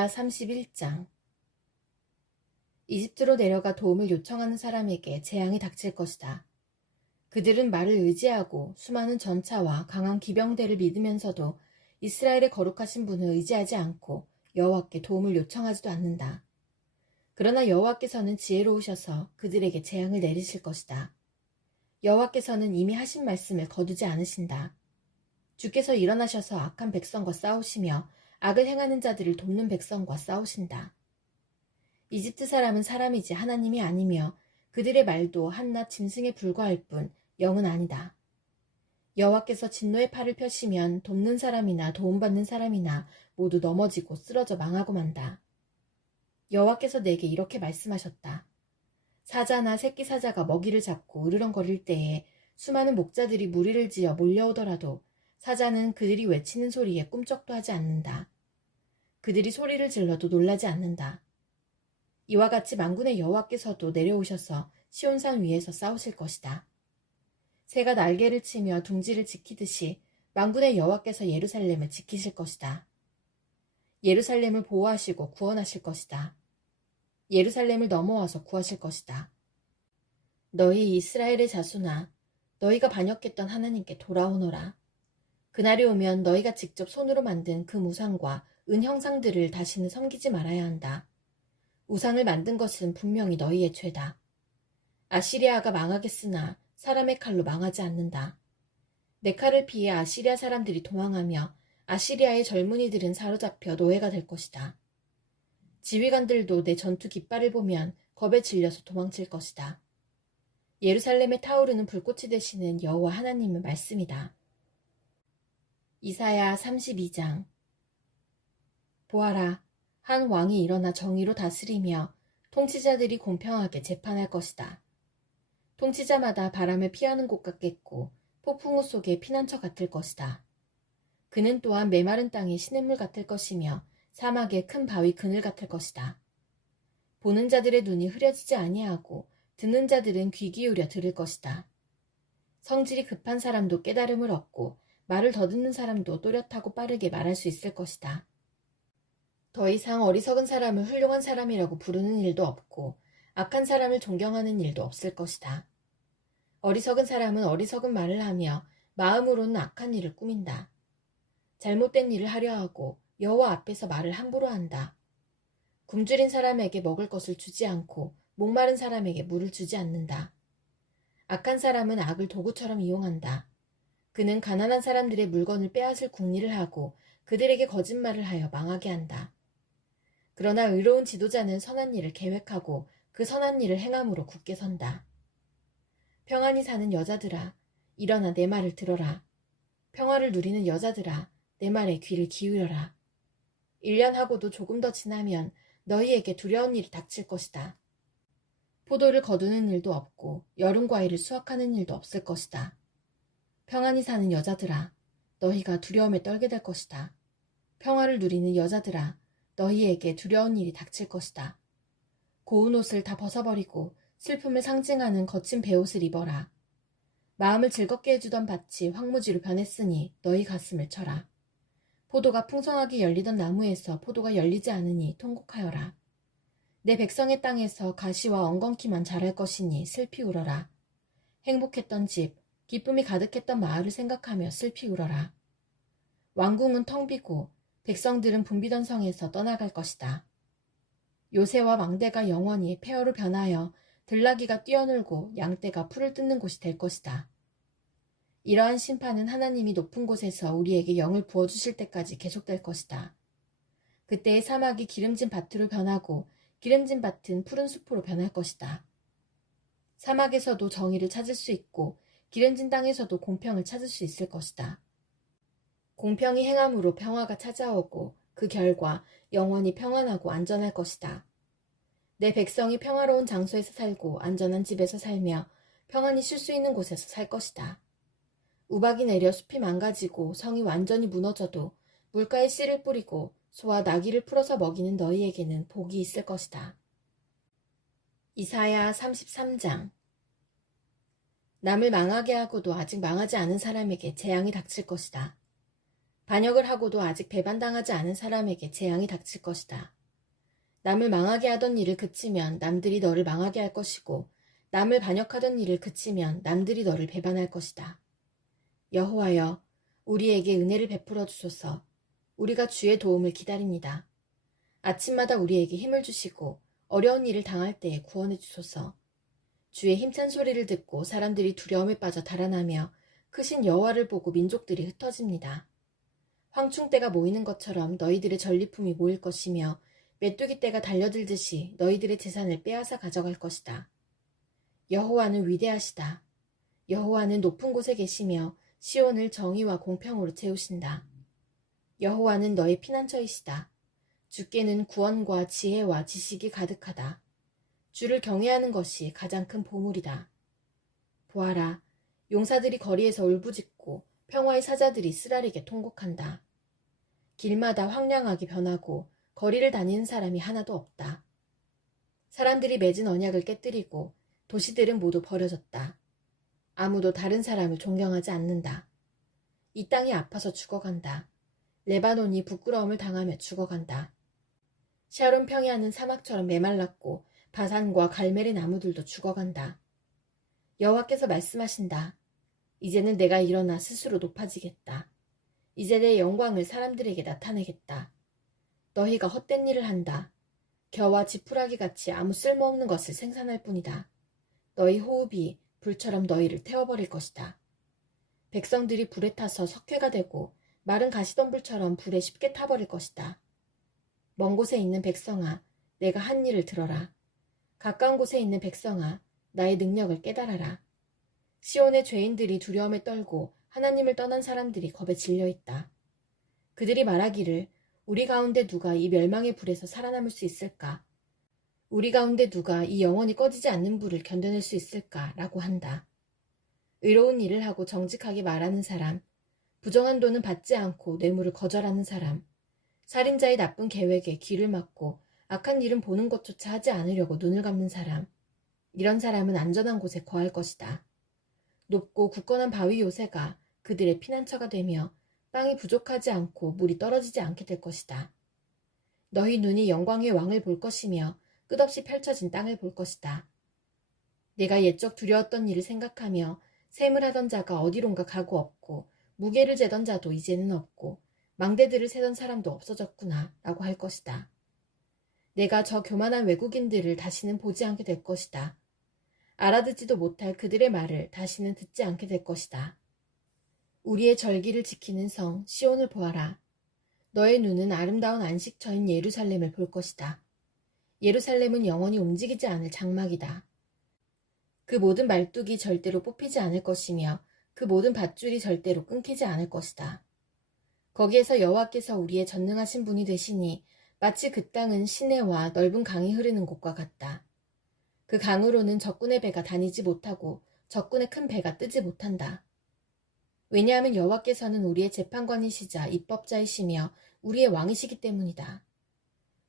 이사야 31장. 이집트로 내려가 도움을 요청하는 사람에게 재앙이 닥칠 것이다. 그들은 말을 의지하고 수많은 전차와 강한 기병대를 믿으면서도 이스라엘의 거룩하신 분을 의지하지 않고 여호와께 도움을 요청하지도 않는다. 그러나 여호와께서는 지혜로우셔서 그들에게 재앙을 내리실 것이다. 여호와께서는 이미 하신 말씀을 거두지 않으신다. 주께서 일어나셔서 악한 백성과 싸우시며 악을 행하는 자들을 돕는 백성과 싸우신다. 이집트 사람은 사람이지 하나님이 아니며 그들의 말도 한낱 짐승에 불과할 뿐 영은 아니다. 여호와께서 진노의 팔을 펴시면 돕는 사람이나 도움받는 사람이나 모두 넘어지고 쓰러져 망하고 만다. 여호와께서 내게 이렇게 말씀하셨다. 사자나 새끼 사자가 먹이를 잡고 으르렁거릴 때에 수많은 목자들이 무리를 지어 몰려오더라도 사자는 그들이 외치는 소리에 꿈쩍도 하지 않는다. 그들이 소리를 질러도 놀라지 않는다. 이와 같이 만군의 여호와께서도 내려오셔서 시온산 위에서 싸우실 것이다. 새가 날개를 치며 둥지를 지키듯이 만군의 여호와께서 예루살렘을 지키실 것이다. 예루살렘을 보호하시고 구원하실 것이다. 예루살렘을 넘어와서 구하실 것이다. 너희 이스라엘의 자손아, 너희가 반역했던 하나님께 돌아오너라. 그날이 오면 너희가 직접 손으로 만든 그 우상과 은 형상들을 다시는 섬기지 말아야 한다. 우상을 만든 것은 분명히 너희의 죄다. 아시리아가 망하겠으나 사람의 칼로 망하지 않는다. 내 칼을 피해 아시리아 사람들이 도망하며 아시리아의 젊은이들은 사로잡혀 노예가 될 것이다. 지휘관들도 내 전투 깃발을 보면 겁에 질려서 도망칠 것이다. 예루살렘에 타오르는 불꽃이 되시는 여호와 하나님의 말씀이다. 이사야 32장. 보아라, 한 왕이 일어나 정의로 다스리며 통치자들이 공평하게 재판할 것이다. 통치자마다 바람을 피하는 곳 같겠고 폭풍우 속의 피난처 같을 것이다. 그는 또한 메마른 땅의 시냇물 같을 것이며 사막의 큰 바위 그늘 같을 것이다. 보는 자들의 눈이 흐려지지 아니하고 듣는 자들은 귀 기울여 들을 것이다. 성질이 급한 사람도 깨달음을 얻고 말을 더듬는 사람도 또렷하고 빠르게 말할 수 있을 것이다. 더 이상 어리석은 사람을 훌륭한 사람이라고 부르는 일도 없고 악한 사람을 존경하는 일도 없을 것이다. 어리석은 사람은 어리석은 말을 하며 마음으로는 악한 일을 꾸민다. 잘못된 일을 하려 하고 여호와 앞에서 말을 함부로 한다. 굶주린 사람에게 먹을 것을 주지 않고 목마른 사람에게 물을 주지 않는다. 악한 사람은 악을 도구처럼 이용한다. 그는 가난한 사람들의 물건을 빼앗을 궁리를 하고 그들에게 거짓말을 하여 망하게 한다. 그러나 의로운 지도자는 선한 일을 계획하고 그 선한 일을 행함으로 굳게 선다. 평안히 사는 여자들아, 일어나 내 말을 들어라. 평화를 누리는 여자들아, 내 말에 귀를 기울여라. 1년 하고도 조금 더 지나면 너희에게 두려운 일이 닥칠 것이다. 포도를 거두는 일도 없고 여름 과일을 수확하는 일도 없을 것이다. 평안히 사는 여자들아, 너희가 두려움에 떨게 될 것이다. 평화를 누리는 여자들아, 너희에게 두려운 일이 닥칠 것이다. 고운 옷을 다 벗어버리고 슬픔을 상징하는 거친 베옷을 입어라. 마음을 즐겁게 해주던 밭이 황무지로 변했으니 너희 가슴을 쳐라. 포도가 풍성하게 열리던 나무에서 포도가 열리지 않으니 통곡하여라. 내 백성의 땅에서 가시와 엉겅퀴만 자랄 것이니 슬피 울어라. 행복했던 집, 기쁨이 가득했던 마을을 생각하며 슬피 울어라. 왕궁은 텅 비고 백성들은 붐비던 성에서 떠나갈 것이다. 요새와 망대가 영원히 폐허로 변하여 들나귀가 뛰어놀고 양떼가 풀을 뜯는 곳이 될 것이다. 이러한 심판은 하나님이 높은 곳에서 우리에게 영을 부어주실 때까지 계속될 것이다. 그때의 사막이 기름진 밭으로 변하고 기름진 밭은 푸른 숲으로 변할 것이다. 사막에서도 정의를 찾을 수 있고 기름진 땅에서도 공평을 찾을 수 있을 것이다. 공평히 행함으로 평화가 찾아오고 그 결과 영원히 평안하고 안전할 것이다. 내 백성이 평화로운 장소에서 살고 안전한 집에서 살며 평안히 쉴 수 있는 곳에서 살 것이다. 우박이 내려 숲이 망가지고 성이 완전히 무너져도 물가에 씨를 뿌리고 소와 나귀를 풀어서 먹이는 너희에게는 복이 있을 것이다. 이사야 33장. 남을 망하게 하고도 아직 망하지 않은 사람에게 재앙이 닥칠 것이다. 반역을 하고도 아직 배반당하지 않은 사람에게 재앙이 닥칠 것이다. 남을 망하게 하던 일을 그치면 남들이 너를 망하게 할 것이고 남을 반역하던 일을 그치면 남들이 너를 배반할 것이다. 여호와여, 우리에게 은혜를 베풀어 주소서. 우리가 주의 도움을 기다립니다. 아침마다 우리에게 힘을 주시고 어려운 일을 당할 때에 구원해 주소서. 주의 힘찬 소리를 듣고 사람들이 두려움에 빠져 달아나며 크신 여호와를 보고 민족들이 흩어집니다. 황충떼가 모이는 것처럼 너희들의 전리품이 모일 것이며 메뚜기 떼가 달려들듯이 너희들의 재산을 빼앗아 가져갈 것이다. 여호와는 위대하시다. 여호와는 높은 곳에 계시며 시온을 정의와 공평으로 채우신다. 여호와는 너의 피난처이시다. 주께는 구원과 지혜와 지식이 가득하다. 주를 경외하는 것이 가장 큰 보물이다. 보아라, 용사들이 거리에서 울부짖고 평화의 사자들이 쓰라리게 통곡한다. 길마다 황량하게 변하고 거리를 다니는 사람이 하나도 없다. 사람들이 맺은 언약을 깨뜨리고 도시들은 모두 버려졌다. 아무도 다른 사람을 존경하지 않는다. 이 땅이 아파서 죽어간다. 레바논이 부끄러움을 당하며 죽어간다. 샤론 평야는 사막처럼 메말랐고 바산과 갈멜의 나무들도 죽어간다. 여호와께서 말씀하신다. 이제는 내가 일어나 스스로 높아지겠다. 이제 내 영광을 사람들에게 나타내겠다. 너희가 헛된 일을 한다. 겨와 지푸라기 같이 아무 쓸모없는 것을 생산할 뿐이다. 너희 호흡이 불처럼 너희를 태워버릴 것이다. 백성들이 불에 타서 석회가 되고 마른 가시덤불처럼 불에 쉽게 타버릴 것이다. 먼 곳에 있는 백성아, 내가 한 일을 들어라. 가까운 곳에 있는 백성아, 나의 능력을 깨달아라. 시온의 죄인들이 두려움에 떨고 하나님을 떠난 사람들이 겁에 질려있다. 그들이 말하기를 우리 가운데 누가 이 멸망의 불에서 살아남을 수 있을까? 우리 가운데 누가 이 영원히 꺼지지 않는 불을 견뎌낼 수 있을까? 라고 한다. 의로운 일을 하고 정직하게 말하는 사람, 부정한 돈은 받지 않고 뇌물을 거절하는 사람, 살인자의 나쁜 계획에 귀를 막고 악한 일은 보는 것조차 하지 않으려고 눈을 감는 사람, 이런 사람은 안전한 곳에 거할 것이다. 높고 굳건한 바위 요새가 그들의 피난처가 되며 땅이 부족하지 않고 물이 떨어지지 않게 될 것이다. 너희 눈이 영광의 왕을 볼 것이며 끝없이 펼쳐진 땅을 볼 것이다. 내가 옛적 두려웠던 일을 생각하며 셈을 하던 자가 어디론가 가고 없고 무게를 재던 자도 이제는 없고 망대들을 세던 사람도 없어졌구나 라고 할 것이다. 내가 저 교만한 외국인들을 다시는 보지 않게 될 것이다. 알아듣지도 못할 그들의 말을 다시는 듣지 않게 될 것이다. 우리의 절기를 지키는 성 시온을 보아라. 너의 눈은 아름다운 안식처인 예루살렘을 볼 것이다. 예루살렘은 영원히 움직이지 않을 장막이다. 그 모든 말뚝이 절대로 뽑히지 않을 것이며 그 모든 밧줄이 절대로 끊기지 않을 것이다. 거기에서 여호와께서 우리의 전능하신 분이 되시니 마치 그 땅은 시내와 넓은 강이 흐르는 곳과 같다. 그 강으로는 적군의 배가 다니지 못하고 적군의 큰 배가 뜨지 못한다. 왜냐하면 여호와께서는 우리의 재판관이시자 입법자이시며 우리의 왕이시기 때문이다.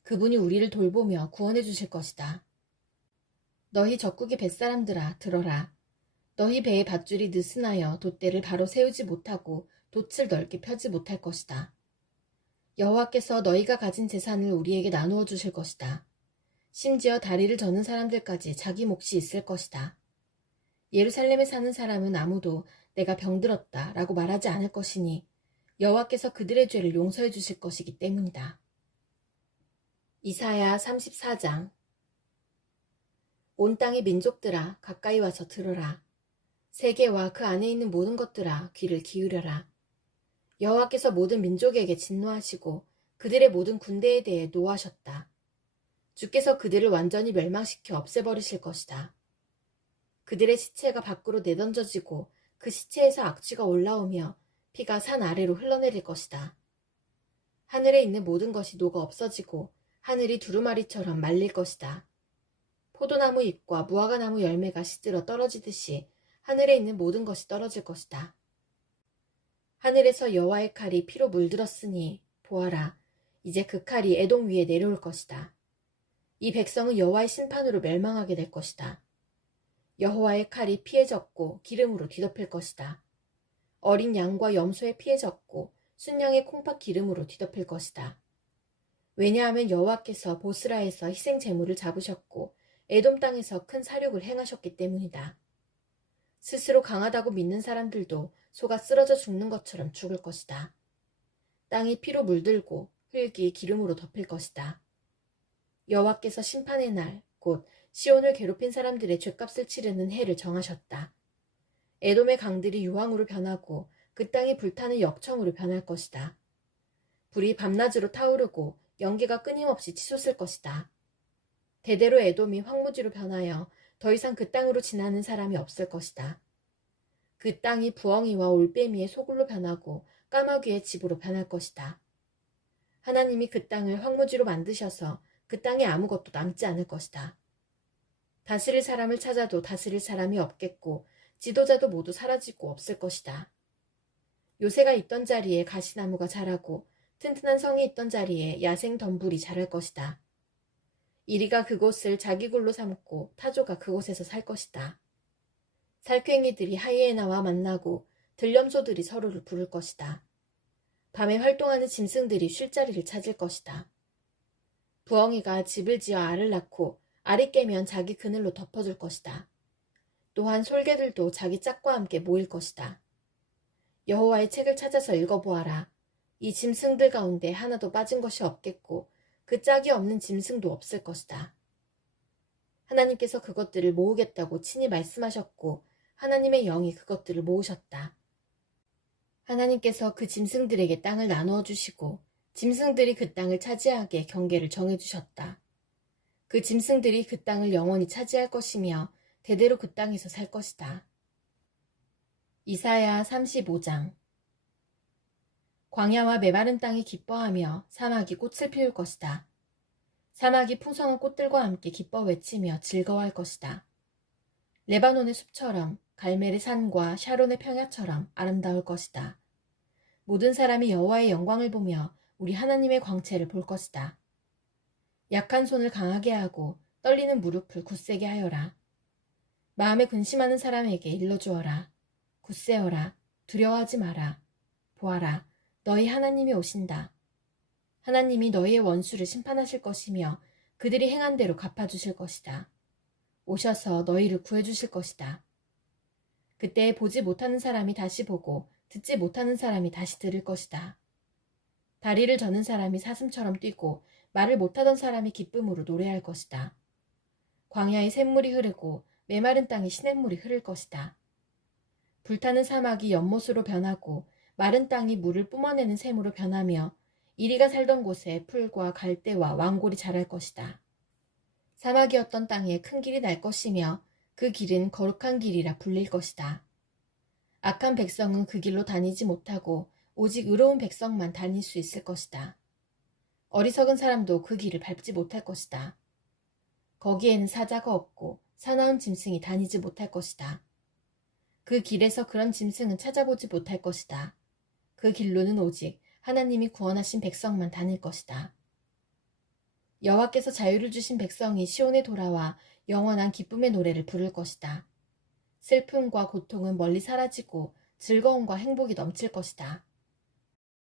그분이 우리를 돌보며 구원해 주실 것이다. 너희 적국의 뱃사람들아 들어라. 너희 배의 밧줄이 느슨하여 돛대를 바로 세우지 못하고 돛을 넓게 펴지 못할 것이다. 여호와께서 너희가 가진 재산을 우리에게 나누어 주실 것이다. 심지어 다리를 저는 사람들까지 자기 몫이 있을 것이다. 예루살렘에 사는 사람은 아무도 내가 병들었다 라고 말하지 않을 것이니 여호와께서 그들의 죄를 용서해 주실 것이기 때문이다. 이사야 34장. 온 땅의 민족들아 가까이 와서 들어라. 세계와 그 안에 있는 모든 것들아 귀를 기울여라. 여호와께서 모든 민족에게 진노하시고 그들의 모든 군대에 대해 노하셨다. 주께서 그들을 완전히 멸망시켜 없애버리실 것이다. 그들의 시체가 밖으로 내던져지고 그 시체에서 악취가 올라오며 피가 산 아래로 흘러내릴 것이다. 하늘에 있는 모든 것이 녹아 없어지고 하늘이 두루마리처럼 말릴 것이다. 포도나무 잎과 무화과나무 열매가 시들어 떨어지듯이 하늘에 있는 모든 것이 떨어질 것이다. 하늘에서 여호와의 칼이 피로 물들었으니 보아라, 이제 그 칼이 에돔 위에 내려올 것이다. 이 백성은 여호와의 심판으로 멸망하게 될 것이다. 여호와의 칼이 피에 젖고 기름으로 뒤덮일 것이다. 어린 양과 염소의 피에 젖고 순양의 콩팥 기름으로 뒤덮일 것이다. 왜냐하면 여호와께서 보스라에서 희생 제물을 잡으셨고 에돔 땅에서 큰 사륙을 행하셨기 때문이다. 스스로 강하다고 믿는 사람들도 속아 쓰러져 죽는 것처럼 죽을 것이다. 땅이 피로 물들고 흙이 기름으로 덮일 것이다. 여호와께서 심판의 날, 곧 시온을 괴롭힌 사람들의 죗값을 치르는 해를 정하셨다. 에돔의 강들이 유황으로 변하고 그 땅이 불타는 역청으로 변할 것이다. 불이 밤낮으로 타오르고 연기가 끊임없이 치솟을 것이다. 대대로 에돔이 황무지로 변하여 더 이상 그 땅으로 지나는 사람이 없을 것이다. 그 땅이 부엉이와 올빼미의 소굴로 변하고 까마귀의 집으로 변할 것이다. 하나님이 그 땅을 황무지로 만드셔서 그 땅에 아무것도 남지 않을 것이다. 다스릴 사람을 찾아도 다스릴 사람이 없겠고 지도자도 모두 사라지고 없을 것이다. 요새가 있던 자리에 가시나무가 자라고 튼튼한 성이 있던 자리에 야생 덤불이 자랄 것이다. 이리가 그곳을 자기 굴로 삼고 타조가 그곳에서 살 것이다. 살쾡이들이 하이에나와 만나고 들염소들이 서로를 부를 것이다. 밤에 활동하는 짐승들이 쉴 자리를 찾을 것이다. 부엉이가 집을 지어 알을 낳고 알이 깨면 자기 그늘로 덮어줄 것이다. 또한 솔개들도 자기 짝과 함께 모일 것이다. 여호와의 책을 찾아서 읽어보아라. 이 짐승들 가운데 하나도 빠진 것이 없겠고 그 짝이 없는 짐승도 없을 것이다. 하나님께서 그것들을 모으겠다고 친히 말씀하셨고 하나님의 영이 그것들을 모으셨다. 하나님께서 그 짐승들에게 땅을 나누어 주시고 짐승들이 그 땅을 차지하게 경계를 정해 주셨다. 그 짐승들이 그 땅을 영원히 차지할 것이며 대대로 그 땅에서 살 것이다. 이사야 35장. 광야와 메마른 땅이 기뻐하며 사막이 꽃을 피울 것이다. 사막이 풍성한 꽃들과 함께 기뻐 외치며 즐거워할 것이다. 레바논의 숲처럼 갈멜의 산과 샤론의 평야처럼 아름다울 것이다. 모든 사람이 여호와의 영광을 보며 우리 하나님의 광채를 볼 것이다. 약한 손을 강하게 하고 떨리는 무릎을 굳세게 하여라. 마음에 근심하는 사람에게 일러주어라. 굳세어라. 두려워하지 마라. 보아라. 너희 하나님이 오신다. 하나님이 너희의 원수를 심판하실 것이며 그들이 행한 대로 갚아주실 것이다. 오셔서 너희를 구해주실 것이다. 그때 보지 못하는 사람이 다시 보고 듣지 못하는 사람이 다시 들을 것이다. 다리를 저는 사람이 사슴처럼 뛰고 말을 못하던 사람이 기쁨으로 노래할 것이다. 광야에 샘물이 흐르고 메마른 땅에 시냇물이 흐를 것이다. 불타는 사막이 연못으로 변하고 마른 땅이 물을 뿜어내는 샘으로 변하며 이리가 살던 곳에 풀과 갈대와 왕골이 자랄 것이다. 사막이었던 땅에 큰 길이 날 것이며 그 길은 거룩한 길이라 불릴 것이다. 악한 백성은 그 길로 다니지 못하고 오직 의로운 백성만 다닐 수 있을 것이다. 어리석은 사람도 그 길을 밟지 못할 것이다. 거기에는 사자가 없고 사나운 짐승이 다니지 못할 것이다. 그 길에서 그런 짐승은 찾아보지 못할 것이다. 그 길로는 오직 하나님이 구원하신 백성만 다닐 것이다. 여호와께서 자유를 주신 백성이 시온에 돌아와 영원한 기쁨의 노래를 부를 것이다. 슬픔과 고통은 멀리 사라지고 즐거움과 행복이 넘칠 것이다.